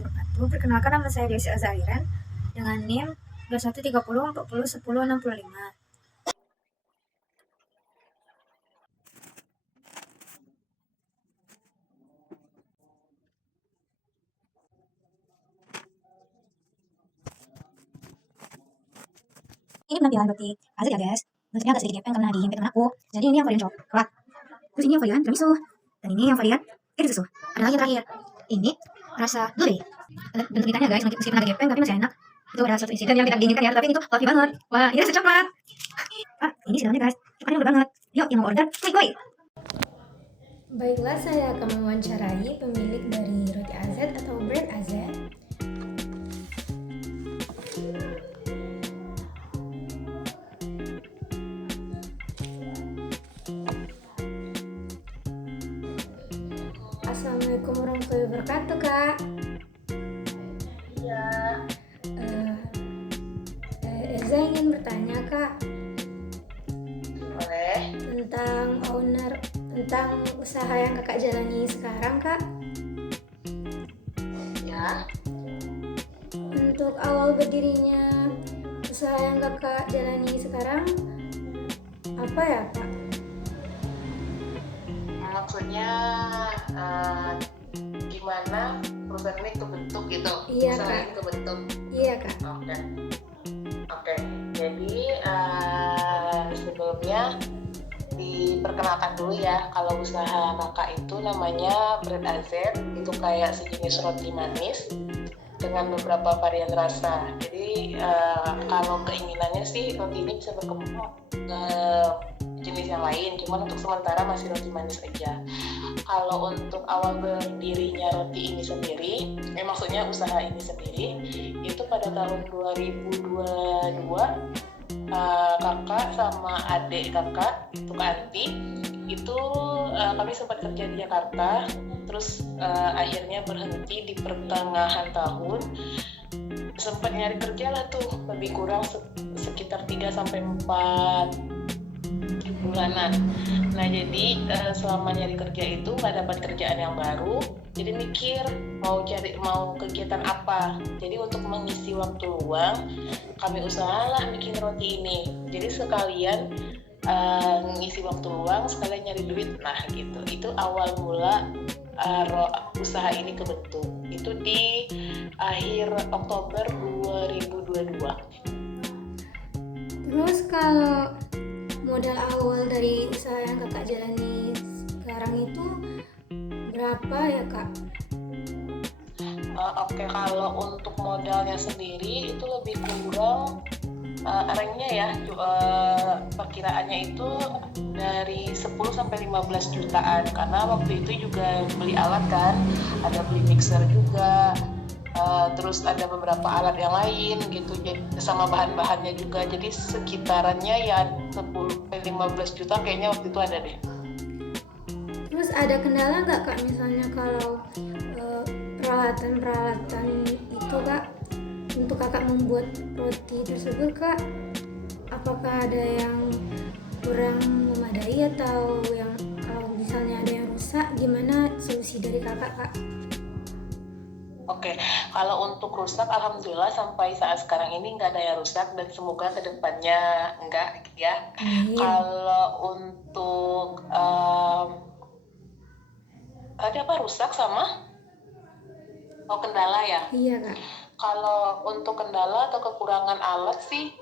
wabarakatuh. Perkenalkan, nama saya Desi Azaliran dengan NIM 2130401065. Ini penampilan roti Azad ya guys. Bentuknya agak sedikit gepeng karena dihimpit teman aku. Jadi ini yang varian coklat. Terus ini yang varian tiramisu. Dan ini yang varian keju susu. Ada lagi yang terakhir. Ini rasa blueberry. Bentuk gitarnya guys, meskipun agak gepeng tapi masih enak. Itu ada satu insiden yang tidak diinginkan ya, tapi itu fluffy banget. Wah, ini rasa coklat. Ini siramnya guys. Coklatnya udah banget. Yuk, yang mau order, klik gue. Baiklah, saya akan mewawancarai pemilik dari roti AZ atau brand AZ. Assalamualaikum warahmatullahi wabarakatuh, Kak. Iya. Eza ingin bertanya, Kak, Boleh. tentang usaha yang Kakak jalani sekarang, Kak. Ya. Untuk awal berdirinya usaha yang Kakak jalani sekarang, apa ya, Kak? Maksudnya gimana perusahaan ini kebentuk gitu? Iya, usaha Kak. ini kebentuk. Iya, Kak. Oke. Jadi sebelumnya diperkenalkan dulu ya, kalau usaha kakak itu namanya Brand AZ, itu kayak sejenis roti manis dengan beberapa varian rasa. Jadi kalau keinginannya sih roti ini bisa berkembang ke jenis yang lain, cuman untuk sementara masih roti manis aja. Kalau untuk awal berdirinya roti ini sendiri, maksudnya usaha ini sendiri, itu pada tahun 2022 kakak sama adik kakak, itu Kak Anti, itu kami sempat kerja di Jakarta, terus akhirnya berhenti di pertengahan tahun. Sempat nyari kerja lah tuh, lebih kurang sekitar 3-4 bulanan. Nah jadi selama nyari kerja itu nggak dapat kerjaan yang baru, jadi mikir mau kegiatan apa. Jadi untuk mengisi waktu luang, kami usahalah bikin roti ini. Jadi sekalian ngisi waktu luang, sekalian nyari duit. Nah gitu, itu awal mula usaha ini kebentuk. Itu di akhir Oktober 2022. Terus kalau modal awal dari usaha yang Kakak jalani sekarang itu berapa ya, Kak? Oke, kalau untuk modalnya sendiri itu lebih kurang arengnya ya, perkiraannya itu dari 10-15 jutaan, karena waktu itu juga beli alat kan, ada beli mixer juga, terus ada beberapa alat yang lain gitu, jadi sama bahan-bahannya juga, jadi sekitarannya ya 10-15 juta kayaknya waktu itu ada deh. Terus ada kendala nggak, Kak, misalnya kalau peralatan itu, Kak, untuk Kakak membuat roti tersebut, Kak, apakah ada yang kurang memadai atau yang kalau misalnya ada yang rusak, gimana solusi dari Kakak, Kak? Oke, kalau untuk rusak, alhamdulillah sampai saat sekarang ini nggak ada yang rusak dan semoga kedepannya enggak ya. Kalau untuk tadi apa rusak sama kendala ya? Iya, Kak. Kalau untuk kendala atau kekurangan alat sih,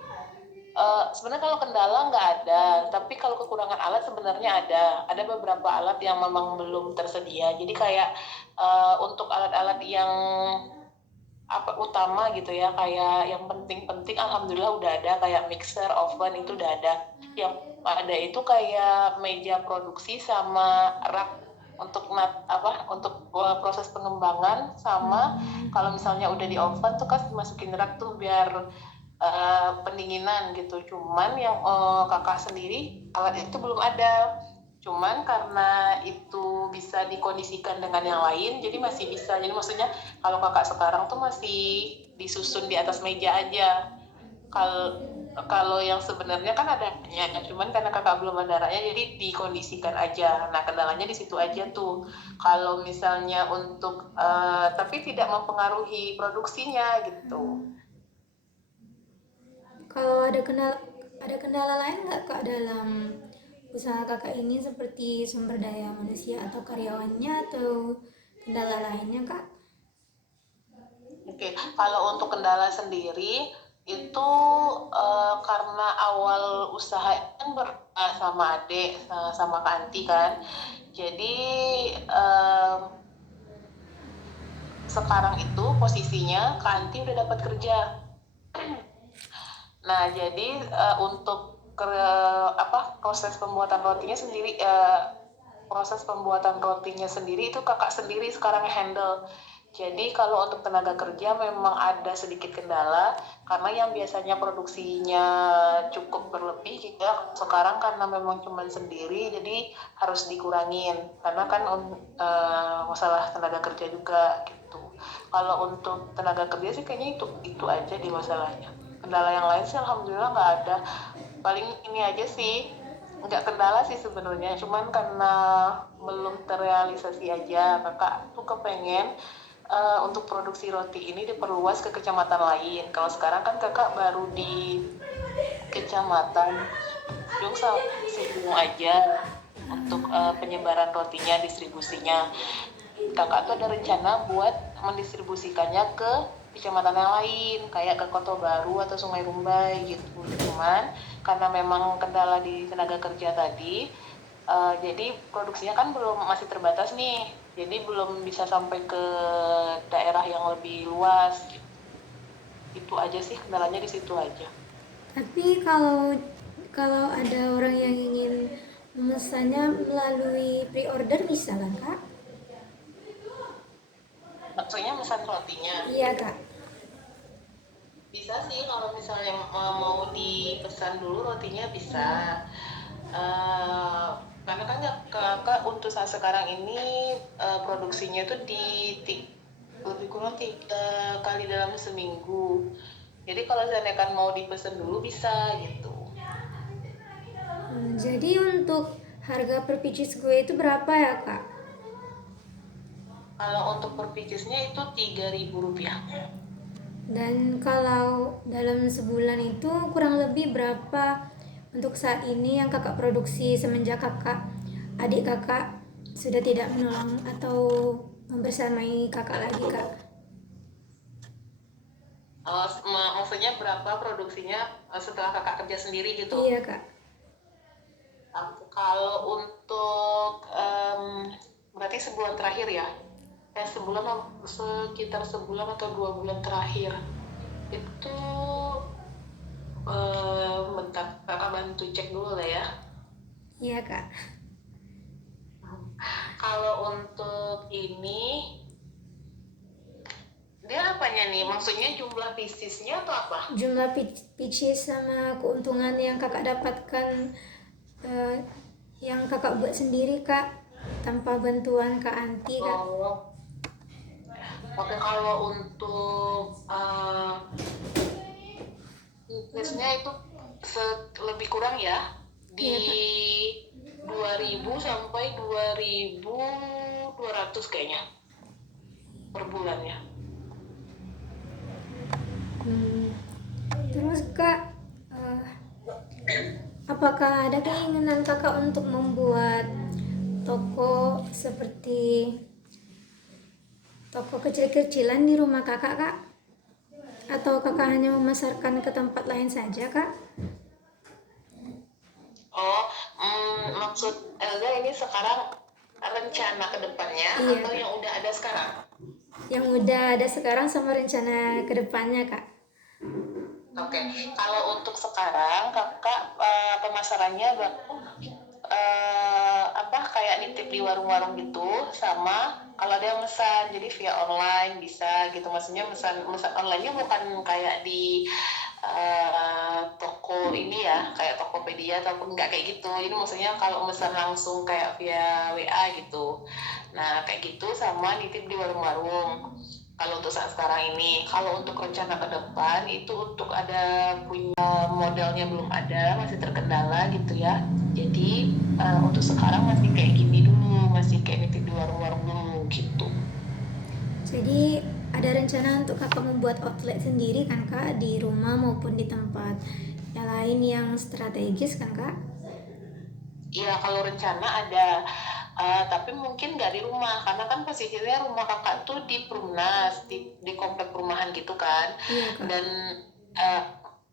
sebenarnya kalau kendala nggak ada, tapi kalau kekurangan alat sebenarnya ada beberapa alat yang memang belum tersedia. Jadi kayak untuk alat-alat yang utama gitu ya, kayak yang penting-penting alhamdulillah udah ada, kayak mixer, oven itu udah ada. Yang ada itu kayak meja produksi sama rak untuk proses pengembangan, sama kalau misalnya udah di oven tuh kan dimasukin rak tuh biar pendinginan gitu. Cuman yang kakak sendiri alat itu belum ada, cuman karena itu bisa dikondisikan dengan yang lain jadi masih bisa. Jadi maksudnya kalau kakak sekarang tuh masih disusun di atas meja aja Kalau kalau yang sebenarnya kan adanya, cuman karena kakak belum ada darahnya, jadi dikondisikan aja. Nah, kendalanya di situ aja tuh. Kalau misalnya untuk, tapi tidak mempengaruhi produksinya gitu. Kalau ada kendala lain nggak kak dalam usaha kakak ini seperti sumber daya manusia atau karyawannya atau kendala lainnya kak? Oke, kalau untuk kendala sendiri itu karena awal usaha kan sama adik sama Kak Anti kan. Jadi sekarang itu posisinya Kak Anti udah dapat kerja. Nah, jadi untuk proses pembuatan rotinya sendiri proses pembuatan rotinya sendiri itu kakak sendiri sekarang handle. Jadi kalau untuk tenaga kerja memang ada sedikit kendala karena yang biasanya produksinya cukup berlebih gitu ya, sekarang karena memang cuma sendiri jadi harus dikurangin karena kan masalah tenaga kerja juga gitu. Kalau untuk tenaga kerja sih kayaknya itu aja di masalahnya. Kendala yang lain sih alhamdulillah nggak ada. Paling ini aja sih, nggak kendala sih sebenarnya, cuman karena belum terrealisasi aja. Kakak tuh kepengen untuk produksi roti ini diperluas ke kecamatan lain. Kalau sekarang kan kakak baru di kecamatan Jung sama Sibung aja untuk penyebaran rotinya, distribusinya. Kakak tuh ada rencana buat mendistribusikannya ke kecamatan yang lain kayak ke Kota Baru atau Sungai Rumbai gitu. Cuman karena memang kendala di tenaga kerja tadi, jadi produksinya kan masih terbatas nih, jadi belum bisa sampai ke daerah yang lebih luas gitu. Itu aja sih kendalanya, di situ aja. Tapi kalau ada orang yang ingin memesannya melalui pre-order bisa kan kak? Maksudnya pesan rotinya Iya kak. bisa sih, kalau misalnya mau dipesan dulu rotinya bisa. Uh, karena kan kakak untuk saat sekarang ini produksinya tuh lebih kurang 3 kali dalam seminggu. Jadi kalau misalnya kan mau dipesan dulu bisa gitu. Jadi untuk harga per pieces gue itu berapa ya kak? Kalau untuk per piecesnya itu Rp3.000. Dan kalau dalam sebulan itu kurang lebih berapa untuk saat ini yang kakak produksi semenjak adik kakak sudah tidak menolong atau membersamai kakak lagi kak? Maksudnya berapa produksinya setelah kakak kerja sendiri gitu? Iya kak. Kalau untuk berarti sebulan terakhir ya? Sekitar sebulan atau 2 bulan terakhir itu bentar kakak bantu cek dulu lah ya. Iya kak. Kalau untuk ini dia apanya nih, maksudnya jumlah piecesnya atau apa? Jumlah pieces sama keuntungan yang kakak dapatkan yang kakak buat sendiri kak tanpa bantuan kak Anti kak. Oke, kalau untuk piecesnya itu lebih kurang ya di 2.000 sampai 2.200 kayaknya per bulannya. Terus kak, apakah ada keinginan kakak untuk membuat toko seperti toko kecil-kecilan di rumah kakak kak? Atau kakak hanya memasarkan ke tempat lain saja kak? Maksud Elga ini sekarang rencana ke depannya atau yang udah ada sekarang? Yang udah ada sekarang sama rencana ke depannya kak. Oke, kalau untuk sekarang kakak pemasarannya kayak nitip di warung-warung gitu, sama kalau ada yang pesan jadi via online bisa gitu. Maksudnya pesan online-nya bukan kayak di toko ini ya, kayak Tokopedia ataupun nggak kayak gitu. Ini maksudnya kalau pesan langsung kayak via WA gitu. Nah, kayak gitu sama nitip di warung-warung. kalau untuk saat sekarang ini. Kalau untuk rencana ke depan itu untuk ada punya modalnya belum ada, masih terkendala gitu ya. Jadi untuk sekarang masih kayak gini dulu, masih kayak nitip di warung-warung dulu gitu. Jadi ada rencana untuk kakak membuat outlet sendiri kan kak, di rumah maupun di tempat yang lain yang strategis kan kak? Iya, kalau rencana ada, tapi mungkin nggak di rumah, karena kan posisinya rumah kakak tuh di Perumnas, di komplek perumahan gitu kan, Iya kak. dan eh,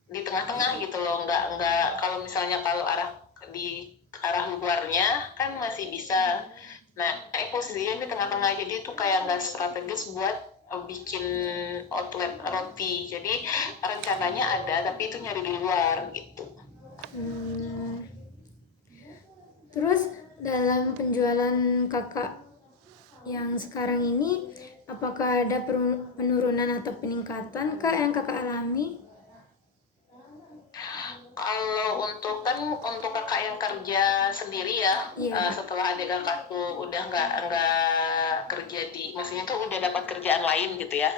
di tengah-tengah gitu loh, nggak kalau misalnya kalau di arah luarnya kan masih bisa. Nah, posisinya di tengah-tengah, jadi itu kayak nggak strategis buat bikin outlet roti. Jadi rencananya ada, tapi itu nyari di luar gitu. Hmm, Terus dalam penjualan kakak yang sekarang ini, apakah ada penurunan atau peningkatan kak yang kakak alami? Kalau untuk kakak yang kerja sendiri ya, Iya. setelah adik kakak tuh udah nggak kerja maksudnya tuh udah dapat kerjaan lain gitu ya.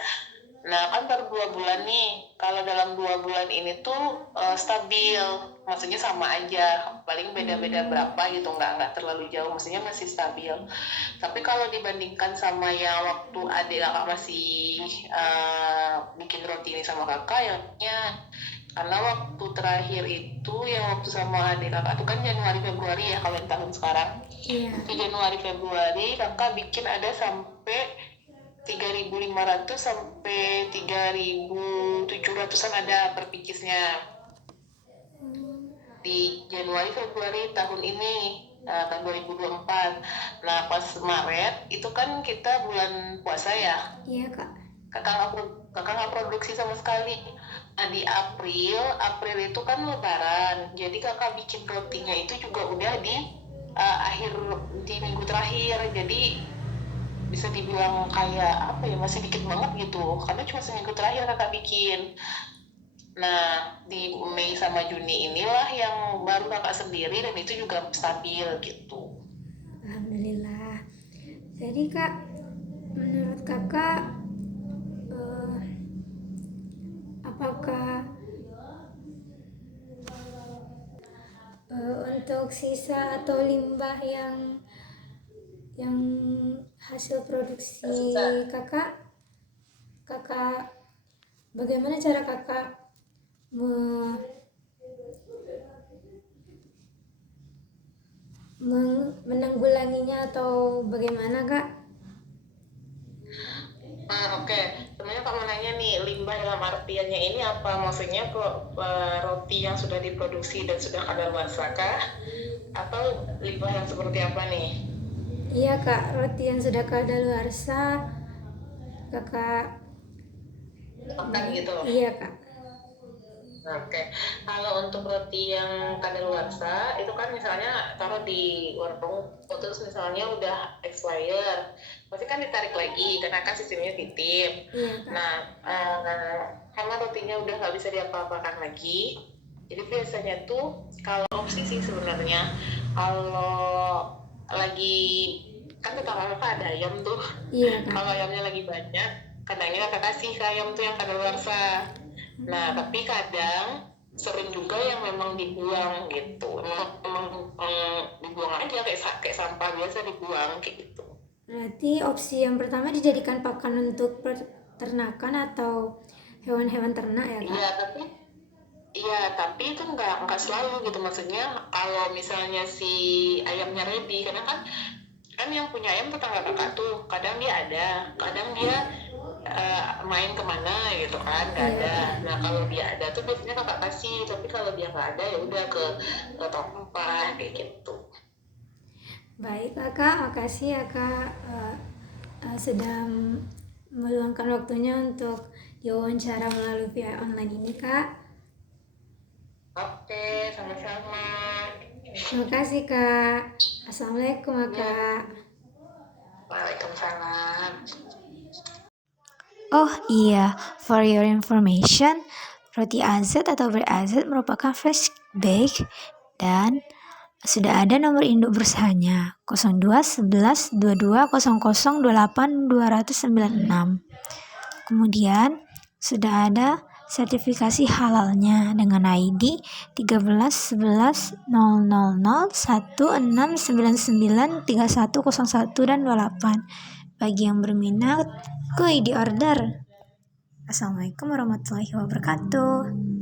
Nah kan baru 2 bulan nih. Kalau dalam 2 bulan ini tuh stabil, maksudnya sama aja, paling beda-beda berapa gitu, nggak terlalu jauh, maksudnya masih stabil. Tapi kalau dibandingkan sama yang waktu adik kakak masih bikin roti ini sama kakak, ya karena waktu terakhir itu yang waktu sama adik kakak itu kan Januari Februari ya, kalau yang tahun sekarang Iya. itu Januari Februari kakak bikin ada sampai 3.500 sampai 3.700-an ada per picisnya di Januari Februari tahun ini, tahun 2024. Nah pas Maret itu kan kita bulan puasa ya, Iya kak. kakak nggak produksi sama sekali. Nah di April itu kan Lebaran, jadi kakak bikin rotinya itu juga udah di di minggu terakhir, jadi bisa dibilang kayak apa ya, masih dikit banget gitu, karena cuma seminggu terakhir kakak bikin. Nah di Mei sama Juni inilah yang baru kakak sendiri, dan itu juga stabil gitu. Alhamdulillah. Jadi kak, menurut kakak apakah untuk sisa atau limbah yang hasil produksi kakak bagaimana cara kakak menanggulanginya atau bagaimana kak? Oke. Sebenarnya Kak mau nanya nih, limbah dalam artiannya ini apa? Maksudnya roti yang sudah diproduksi dan sudah kadaluarsa kah? Atau limbah yang seperti apa nih? Iya kak, roti yang sudah kadaluarsa kakak. Makan gitu. Iya kak. Oke. Kalau untuk roti yang kadaluarsa itu kan misalnya taruh di warung, terus misalnya udah expire, pasti kan ditarik lagi karena kan sistemnya titip. Iya kak. Nah, karena rotinya udah nggak bisa diapa-apakan lagi, jadi biasanya tuh kalau opsi sih sebenarnya, kalau lagi kan tetangga kakak ada ayam tuh, Iya kak. kalau ayamnya lagi banyak, kadangnya kakak kasih ke ayam tuh yang kadaluarsa. Nah tapi kadang sering juga yang memang dibuang gitu, memang dibuang aja kayak sampah biasa, dibuang kayak gitu. Berarti opsi yang pertama dijadikan pakan untuk peternakan atau hewan-hewan ternak ya kak? Iya, tapi itu nggak selalu gitu, maksudnya kalau misalnya si ayamnya ready, karena kan yang punya ayam tetangga kakak tuh, kadang dia ada, kadang dia main kemana gitu kan, nggak ada. Nah kalau dia ada tuh biasanya kakak kasih, tapi kalau dia nggak ada ya udah ke tempat kayak gitu. Baik kakak, makasih ya kak sudah meluangkan waktunya untuk diwawancara melalui via online ini kak. Oke, sama-sama. Terima kasih kak. Assalamualaikum kak. Waalaikumsalam. Oh iya, for your information, roti AZ atau bread AZ merupakan fresh bake dan sudah ada nomor induk berusaha 02 11 22 00 28 296. Kemudian sudah ada sertifikasi halalnya dengan ID 13.11.000.16993101 dan 28. Bagi yang berminat, kuy di order. Assalamualaikum warahmatullahi wabarakatuh.